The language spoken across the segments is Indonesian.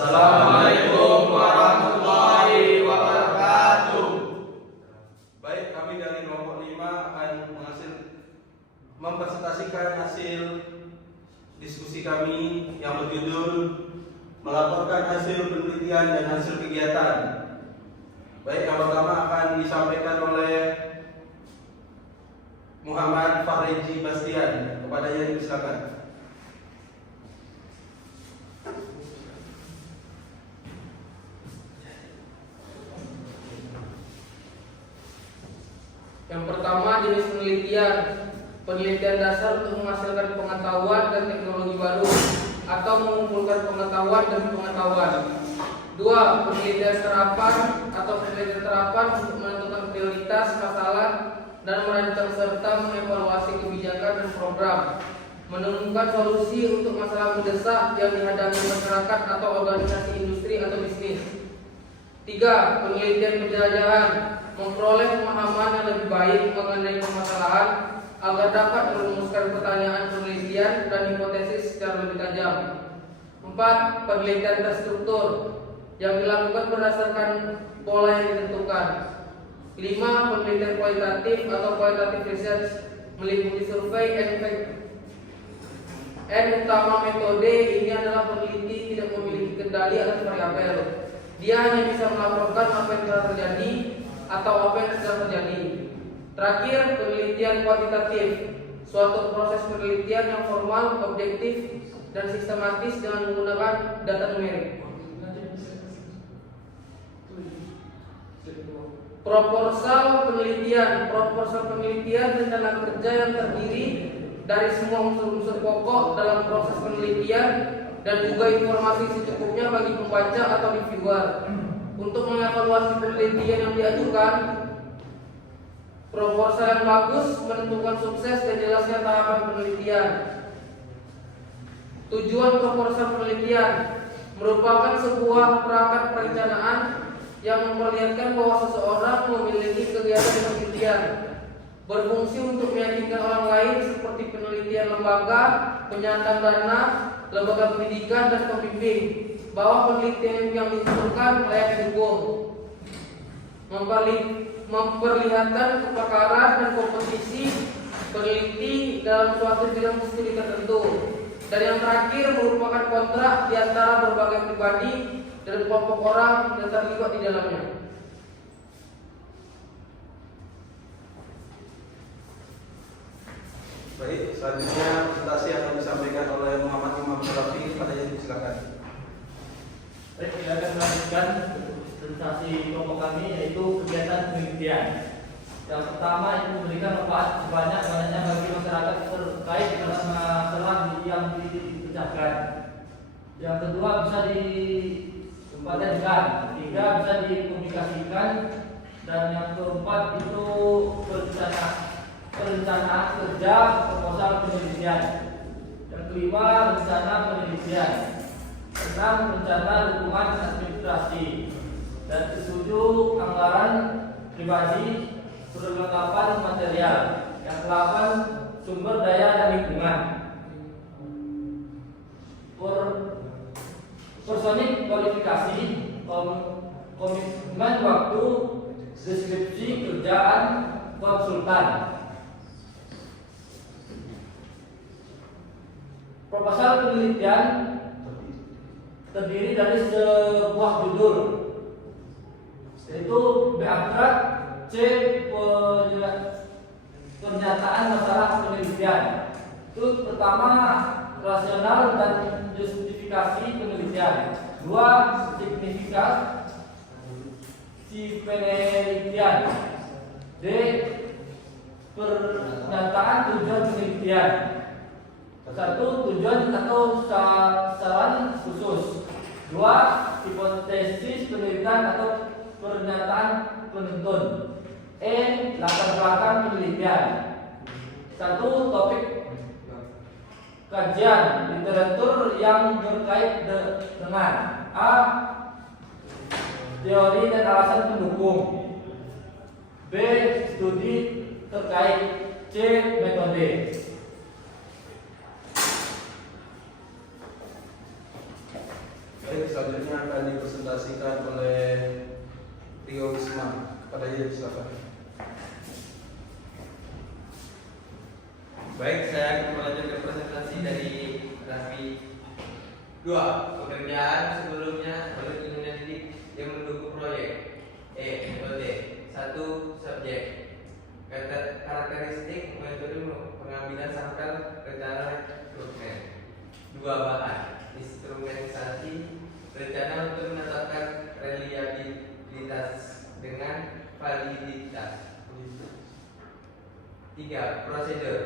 Assalamualaikum warahmatullahi wabarakatuh. Baik, kami dari kelompok 5 akan mempresentasikan hasil diskusi kami yang berjudul melaporkan hasil penelitian dan hasil kegiatan. Baik, yang pertama akan disampaikan oleh Muhammad Fahreji Bastian. Kepadanya dipersilakan. Yang pertama, jenis penelitian. Penelitian dasar untuk menghasilkan pengetahuan dan teknologi baru atau mengumpulkan pengetahuan dan pengetahuan. 2. Penelitian terapan atau penelitian terapan untuk menentukan prioritas masalah dan merancang serta mengevaluasi kebijakan dan program, menemukan solusi untuk masalah mendesak yang dihadapi masyarakat atau organisasi industri atau bisnis. 3. Penelitian penjelajahan, memperoleh pemahaman yang lebih baik mengenai permasalahan agar dapat merumuskan pertanyaan penelitian dan hipotesis secara lebih tajam. 4. Penelitian terstruktur yang dilakukan berdasarkan pola yang ditentukan. 5. Penelitian kualitatif atau qualitative research meliputi survei utama metode ini adalah peneliti tidak memiliki kendali atas variabel. Dia hanya bisa melaporkan apa yang telah terjadi atau apa yang sedang terjadi. Terakhir, penelitian kuantitatif, suatu proses penelitian yang formal, objektif, dan sistematis dengan menggunakan data numerik. Proposal penelitian rencana kerja yang terdiri dari semua unsur-unsur pokok dalam proses penelitian dan juga informasi secukupnya bagi pembaca atau reviewer. Untuk mengevaluasi penelitian yang diajukan, proposal yang bagus menentukan sukses dan jelasnya tahapan penelitian. Tujuan proposal penelitian merupakan sebuah perangkat perencanaan yang memperlihatkan bahwa seseorang memiliki kegiatan penelitian, berfungsi untuk meyakinkan orang lain seperti penelitian lembaga, penyandang dana, lembaga pendidikan, dan pembimbing bahwa penelitian yang diusulkan layak didukung. Memperlihatkan kepakaran dan kompetisi peneliti dalam suatu bidang studi tertentu. Dan yang terakhir merupakan kontrak di antara berbagai pribadi dan kelompok orang yang terlibat di dalamnya. Baik, selanjutnya presentasi akan disampaikan oleh Muhammad Imam Syarafi. Kepadanya silakan. Baik, kita akan melanjutkan presentasi kelompok kami, yaitu kegiatan penelitian. Yang pertama itu memberikan manfaat sebanyak-banyaknya bagi masyarakat terkait dengan masalah yang dipecahkan. Yang kedua bisa dipatenkan, ketiga bisa dipublikasikan, dan yang keempat itu perencanaan kerja proposal penelitian. Yang kelima rencana penelitian. 6. Rencana dukungan administrasi. Dan ketujuh anggaran pribadi, perlengkapan material. Yang 8 sumber daya dan lingkungan. Personik kualifikasi, komitmen waktu, deskripsi kerjaan konsultan. Proposal penelitian terdiri dari sebuah judul, yaitu B abstrak, C pernyataan masalah penelitian. Itu pertama rasional dan justifikasi penelitian. 2. Signifikasi penelitian. D. Pernyataan tujuan penelitian. 1. Tujuan atau sasaran khusus. 2. Hipotesis penelitian atau pernyataan penuntun. E. Latar belakang penelitian. 1. Topik kajian literatur yang terkait dengan A. Teori dan alasan pendukung. B. Studi terkait. C. Metode. Baik, Baik, selanjutnya akan dipresentasikan oleh Rio Wisma. Kepada dia, silakan. Baik, saya akan melanjutkan presentasi dari Raffi. 2. Pekerjaan sebelumnya oleh dunia didik yang mendukung proyek. Metode. 1. Subjek. Karakteristik metode pengambilan sampel rencana rekrutmen. 2. Bahan. Instrumentasi rencana untuk menetapkan reliabilitas dengan validitas. 3. Prosedur.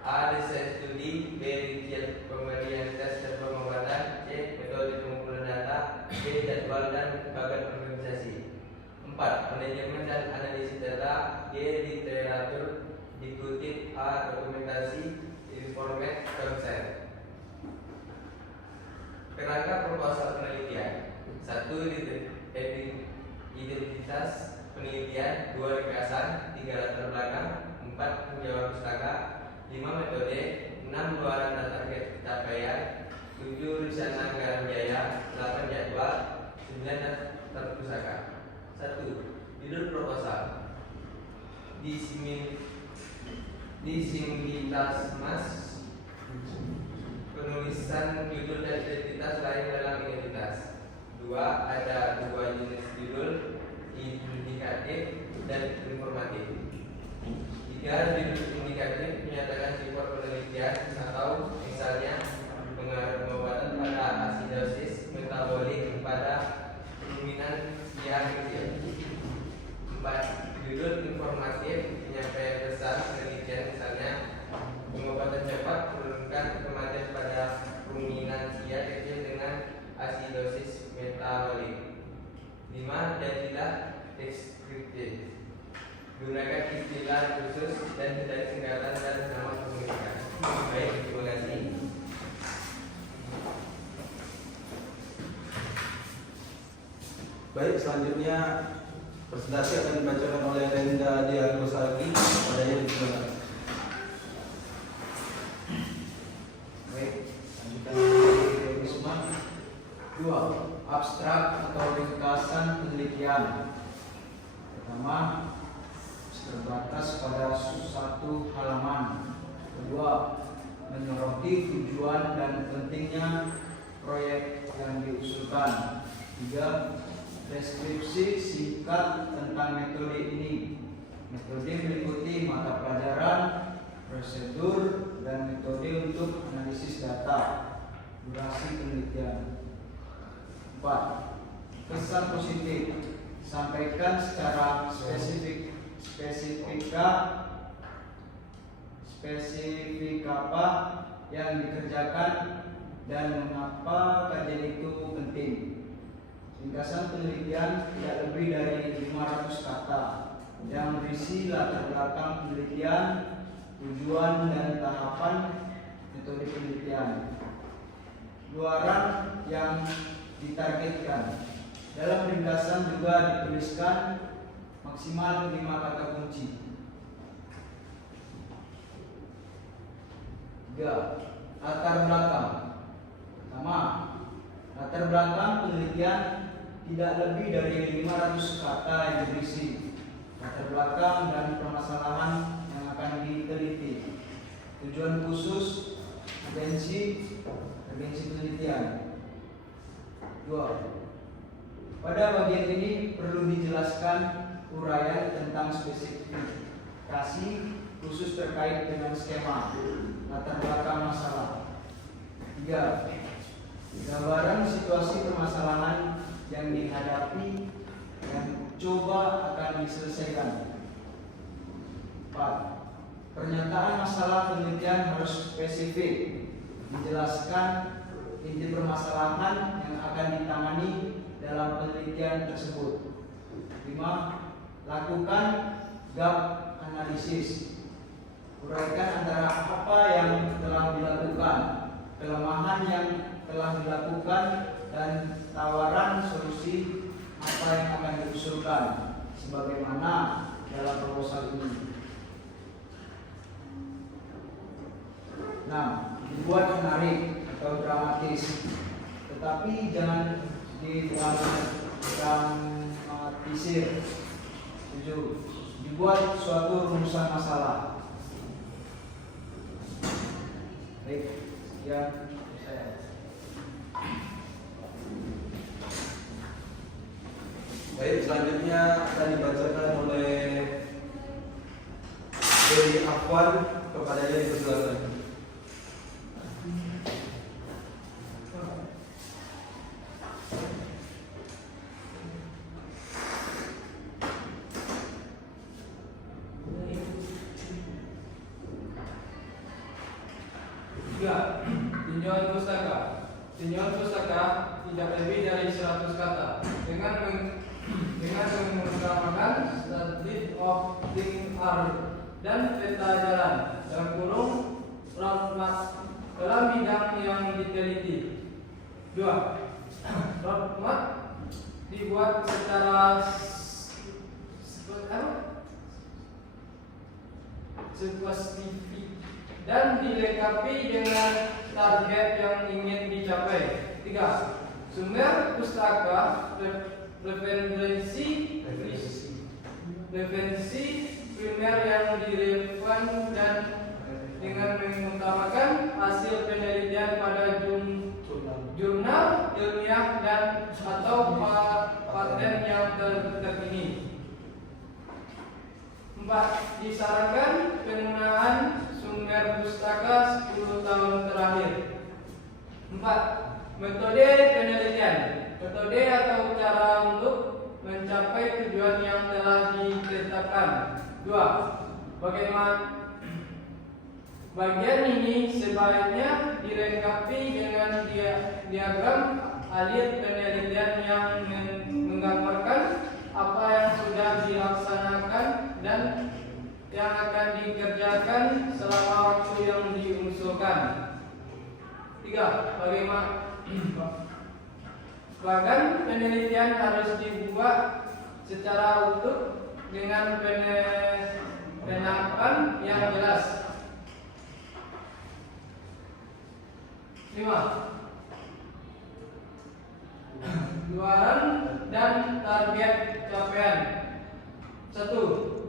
A. Desain studi. B. Rincian pemberian tes dan pengobatan. C. Metode pengumpulan data. D. Jadwal dan bagan organisasi. 4. Manajemen dan analisis data. G. Literatur dikutip. A. Dokumentasi. Informat konsep. Kerangka proposal penelitian. 1. Identitas penelitian. 2. Ringkasan. 3. Latar belakang. 4. Menjawab pustaka. 5. Metode. 6. Luaran dan target capaian. 7. Rencana anggaran biaya. 8. Jadwal. 9. Daftar pustaka. 1. Judul proposal. Disimilitas mas. Penulisan judul dan identitas lain dalam identitas. 2. Ada 2 jenis judul, indikatif dan informatif. 3. Judul indikatif menyatakan sifat penelitian atau misalnya pengobatan pada asidosis metabolik pada ruminan yang kecil. 4. Judul informatif penyampaian pesan penelitian misalnya pengobatan cepat menurunkan kematian pada ruminansia kecil dengan asidosis metabolik. 5. Dan tidak deskriptif. Gunakan istilah khusus dan tidak singkatan dan nama penelitian. Baik, terima kasih. Baik, selanjutnya presentasi akan dibacakan oleh Renda Diagosagi. Kepada dia, silakan. Baik, lanjutkan dari Wisma. 2. Abstrak atau ringkasan penelitian. Pertama, terbatas pada 1 halaman. Kedua, menyoroti tujuan dan pentingnya proyek yang diusulkan. 3. Deskripsi singkat tentang metode ini. Metode meliputi mata pelajaran, prosedur, dan metode untuk analisis data. Durasi penelitian. 4. Pesan positif. Sampaikan secara spesifik apa yang dikerjakan dan mengapa kajian itu penting. Ringkasan penelitian tidak lebih dari 500 kata yang berisi latar belakang penelitian, tujuan dan tahapan metode penelitian. Luaran yang ditargetkan. Dalam ringkasan juga dituliskan maksimal 5 kata kunci. 3. Latar belakang. Pertama, latar belakang penelitian tidak lebih dari 500 kata yang berisi latar belakang dan permasalahan yang akan diteliti, tujuan khusus, urgensi penelitian. 2. Pada bagian ini perlu dijelaskan uraian tentang spesifikasi khusus terkait dengan skema latar belakang masalah. 3. Gambaran situasi permasalahan yang dihadapi yang coba akan diselesaikan. 4. Pernyataan masalah penelitian harus spesifik, menjelaskan inti permasalahan yang akan ditangani dalam penelitian tersebut. 5. Lakukan gap analisis. Uraikan antara apa yang telah dilakukan, kelemahan yang telah dilakukan, dan tawaran solusi apa yang akan diusulkan sebagaimana dalam proposal ini. 6. Dibuat menarik atau dramatis, tetapi jangan didramatisir. 7. Dibuat suatu rumusan masalah. Baik, sekian saya. Baik, selanjutnya akan dibacakan oleh Dewi Afwan, kepadanya dipersilakan. Tiga, tinjauan pustaka. Tinjauan pustaka tidak lebih dari 100 kata dengan mengutamakan study of thing art dan peta jalan dalam kurung roadmap dalam bidang yang diteliti. 2. Roadmap dibuat secara spesifik dan dilengkapi dengan target yang ingin dicapai. 3. Sumber pustaka, referensi primer yang direlevan dan dengan mengutamakan hasil penelitian pada jurnal ilmiah dan atau paten yang terkini. 4. Disarankan penggunaan sumber pustaka 10 tahun terakhir. 4. Metode penelitian. Metode atau cara untuk mencapai tujuan yang telah ditetapkan. 2. Bagaimana bagian ini sebaiknya dilengkapi dengan diagram alir penelitian yang menggambarkan apa yang sudah dilaksanakan dan yang akan dikerjakan selama waktu yang diusulkan. 3. Bahkan penelitian harus dibuat secara utuh dengan penahapan yang jelas. 5. Luaran dan target capaian. 1.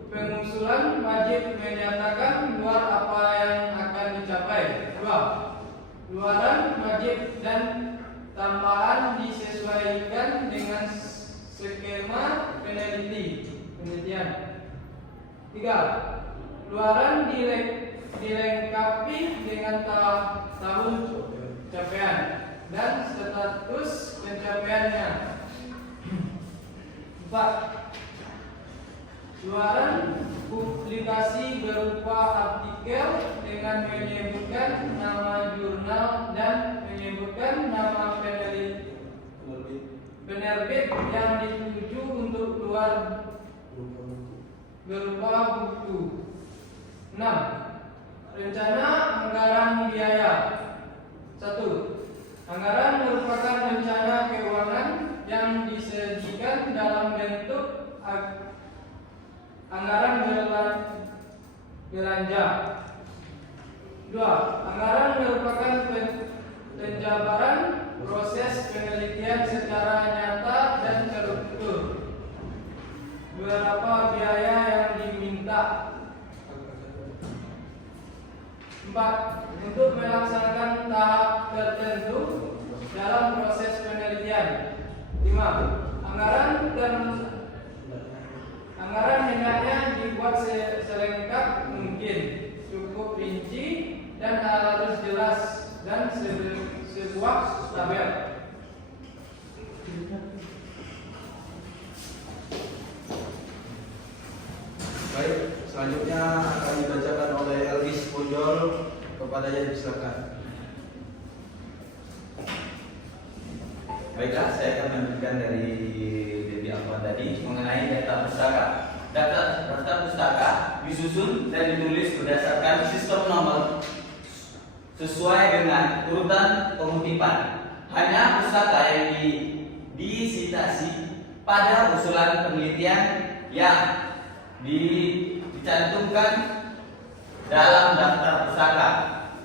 Pengusulan wajib menyatakan luar apa yang akan dicapai. 2. Luaran wajib dan tambahan disesuaikan dengan skema penelitian. 3. Luaran dilengkapi dengan tahun capaian dan status pencapaiannya. 4. Luaran publikasi berupa artikel dengan menyebutkan nama jurnal dan menyebutkan nama penerbit yang dituju untuk luar berupa buku. 6. Rencana anggaran biaya. 1. Anggaran merupakan rencana keuangan yang disajikan dalam bentuk anggaran belanja. 2. Anggaran merupakan penjabaran proses penelitian secara nyata dan terukur. Berapa biaya yang diminta. 4. Untuk melaksanakan tahap tertentu dalam proses penelitian. 5. Anggaran hendaknya dibuat selengkap mungkin, cukup rinci dan harus jelas dan sebuah tabel. Baik, selanjutnya akan dibacakan oleh Elvis Punjol, kepadanya disilakan. Baiklah, saya akan melanjutkan dari Dewi Afwan tadi mengenai data pustaka. Data pustaka disusun dan ditulis berdasarkan sistem nomor sesuai dengan urutan pengutipan. Hanya pustaka yang disitasi pada usulan penelitian yang dicantumkan dalam daftar pustaka.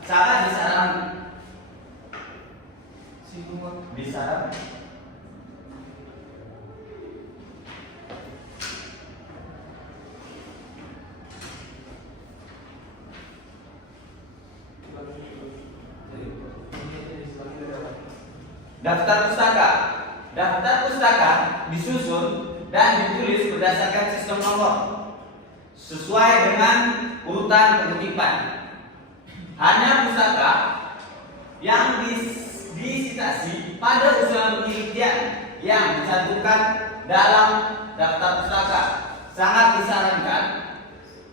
Sangat disarankan Daftar pustaka. Daftar pustaka disusun dan ditulis berdasarkan sistem nomor sesuai dengan urutan pengutipan. Hanya pustaka yang disitasi pada usulan penelitian yang dicantumkan dalam daftar pustaka. Sangat disarankan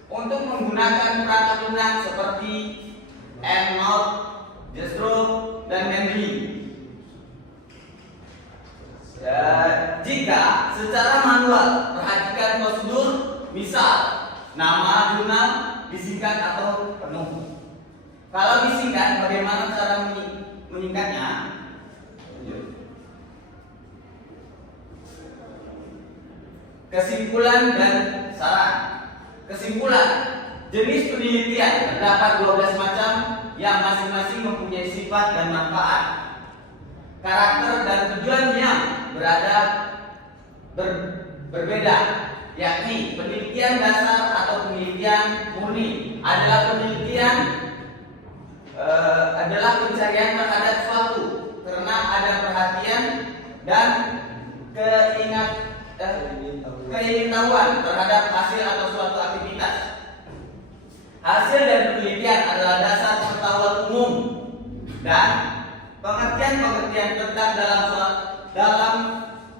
untuk menggunakan perangkat lunak seperti EndNote, Distro, dan Mendeley. Jika secara manual, perhatikan prosedur, misal nama jurnal disingkat atau penuh. Kalau disingkat, bagaimana cara menyingkatnya? Kesimpulan dan saran. Kesimpulan, jenis penelitian terdapat 12 macam yang masing-masing mempunyai sifat dan manfaat, karakter dan tujuan yang berbeda, yakni penelitian dasar atau penelitian murni adalah pencarian terhadap suatu karena ada perhatian dan keingintahuan terhadap hasil atau suatu aktivitas. Hasil dari penelitian adalah dasar pengetahuan umum dan pengertian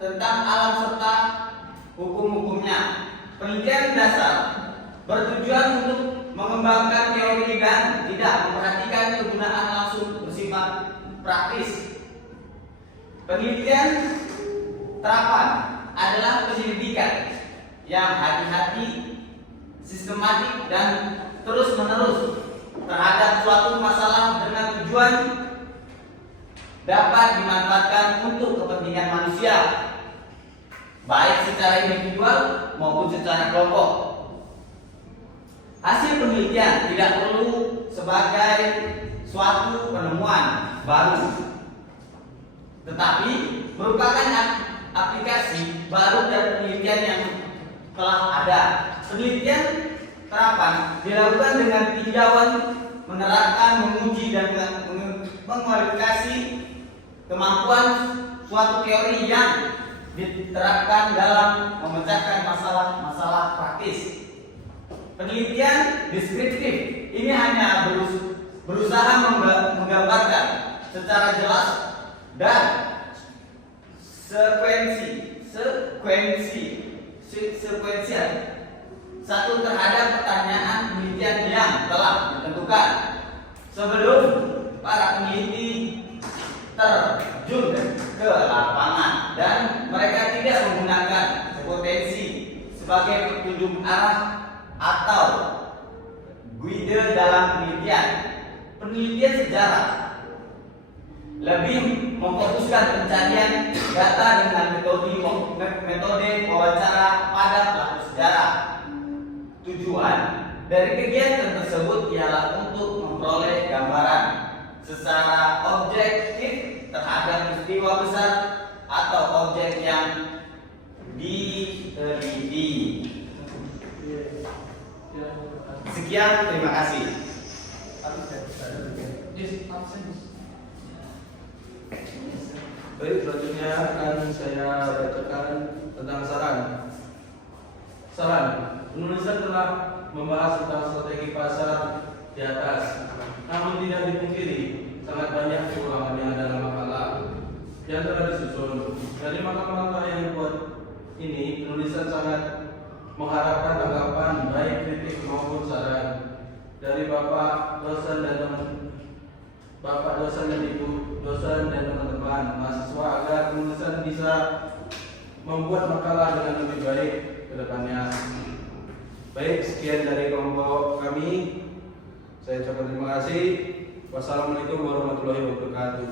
tentang alam serta hukum-hukumnya. Penelitian dasar bertujuan untuk mengembangkan teori dan tidak memperhatikan kegunaan langsung bersifat praktis. Penelitian terapan adalah penyelidikan yang hati-hati, sistematik dan terus-menerus terhadap suatu masalah dengan tujuan dapat dimanfaatkan untuk kepentingan manusia, baik secara individual maupun secara kelompok. Hasil penelitian tidak perlu sebagai suatu penemuan baru, tetapi merupakan aplikasi baru dari penelitian yang telah ada. Penelitian terapan dilakukan dengan tinjauan menerapkan, menguji dan mengualifikasi kemampuan suatu teori yang diterapkan dalam memecahkan masalah-masalah praktis. Penelitian deskriptif ini hanya berusaha menggambarkan secara jelas dan sekuensial satu terhadap pertanyaan penelitian yang telah ditentukan sebelum para peneliti terjun ke lapangan dan mereka tidak menggunakan potensi sebagai petunjuk arah atau guide dalam penelitian. Penelitian sejarah lebih memfokuskan pencarian data dengan metode wawancara pada pelaku sejarah. Tujuan dari kegiatan tersebut ialah untuk memperoleh gambaran secara objektif terhadap peristiwa besar atau objek yang diteliti. Sekian, terima kasih. Baik, selanjutnya akan saya bacakan tentang saran. Saran, penulisan telah membahas tentang strategi pasar di atas, namun tidak dipungkiri sangat banyak kekurangan yang ada dalam makalah yang telah disusun. Dari makalah yang dibuat ini, penulisan sangat mengharapkan tanggapan baik kritik maupun saran dari Bapak dosen dan Ibu dosen dan teman-teman mahasiswa agar penulisan bisa membuat makalah dengan lebih baik ke depannya. Baik, sekian dari kelompok kami. Saya ucapkan terima kasih. Wassalamualaikum warahmatullahi wabarakatuh.